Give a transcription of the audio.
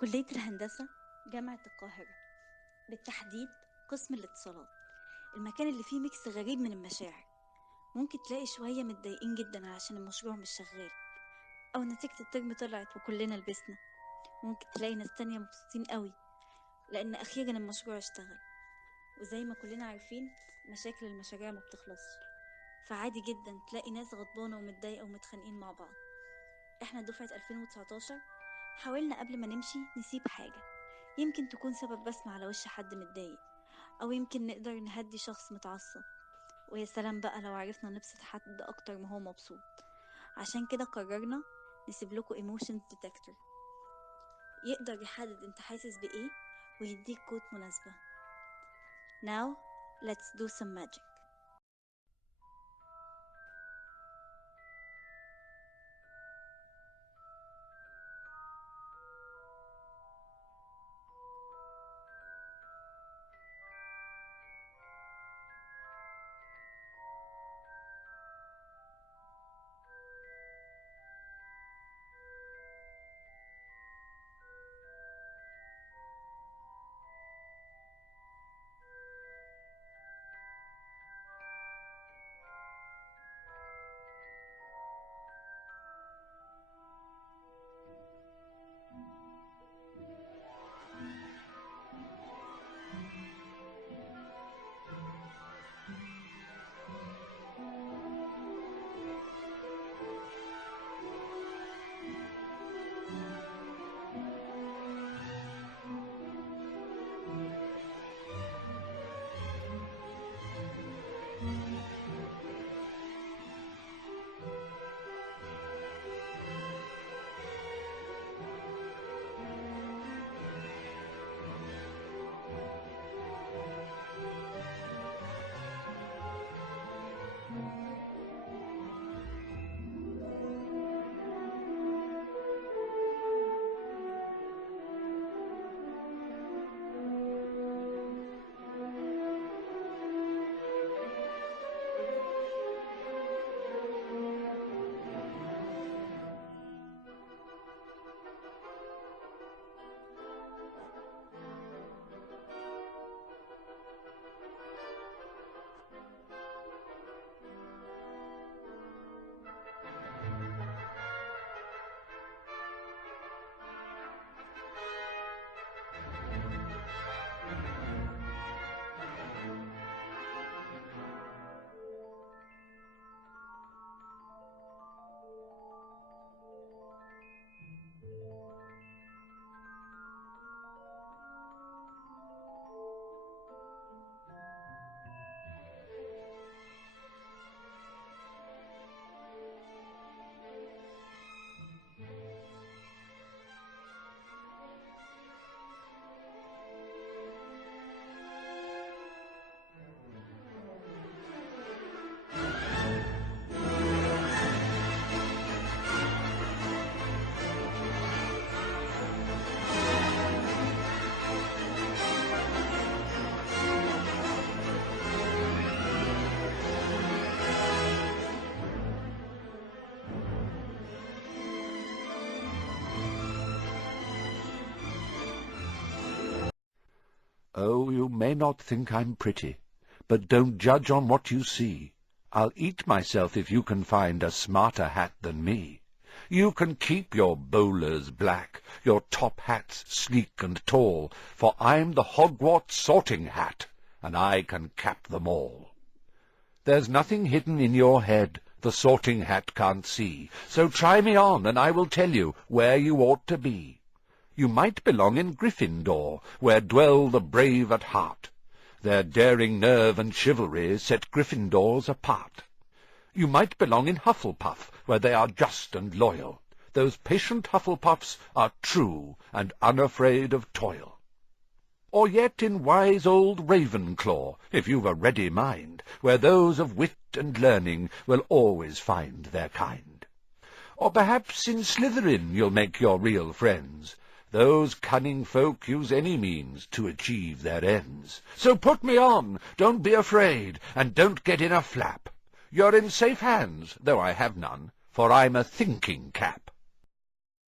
كلية الهندسة جامعة القاهرة، بالتحديد قسم الاتصالات. المكان اللي فيه ميكس غريب من المشاعر. ممكن تلاقي شوية متضايقين جدا علشان المشروع مش شغال، أو نتيجة الترم طلعت وكلنا لبسنا. ممكن تلاقي ناس تانية مبسوطين قوي لأن أخيرا المشروع اشتغل. وزي ما كلنا عارفين، مشاكل المشاريع ما بتخلصش، فعادي جدا تلاقي ناس غضبانة ومتضايقة ومتخانقين مع بعض. احنا دفعة 2019 حاولنا قبل ما نمشي نسيب حاجة يمكن تكون سبب بسمة على وش حد متضايق، أو يمكن نقدر نهدي شخص متعصب. ويا سلام بقى لو عرفنا نبسط حد أكتر ما هو مبسوط. عشان كده قررنا نسيب لكم Emotions Detector، يقدر يحدد انت حاسس بإيه ويديك كود مناسبة. Now let's do some magic. Oh, you may not think I'm pretty, but don't judge on what you see. I'll eat myself if you can find a smarter hat than me. You can keep your bowlers black, your top hats sleek and tall, for I'm the Hogwarts sorting hat, and I can cap them all. There's nothing hidden in your head the sorting hat can't see, so try me on, and I will tell you where you ought to be. You might belong in Gryffindor, where dwell the brave at heart. Their daring nerve and chivalry set Gryffindors apart. You might belong in Hufflepuff, where they are just and loyal. Those patient Hufflepuffs are true and unafraid of toil. Or yet in wise old Ravenclaw, if you've a ready mind, where those of wit and learning will always find their kind. Or perhaps in Slytherin you'll make your real friends. Those cunning folk use any means to achieve their ends. So put me on, don't be afraid, and don't get in a flap. You're in safe hands, though I have none, for I'm a thinking cap.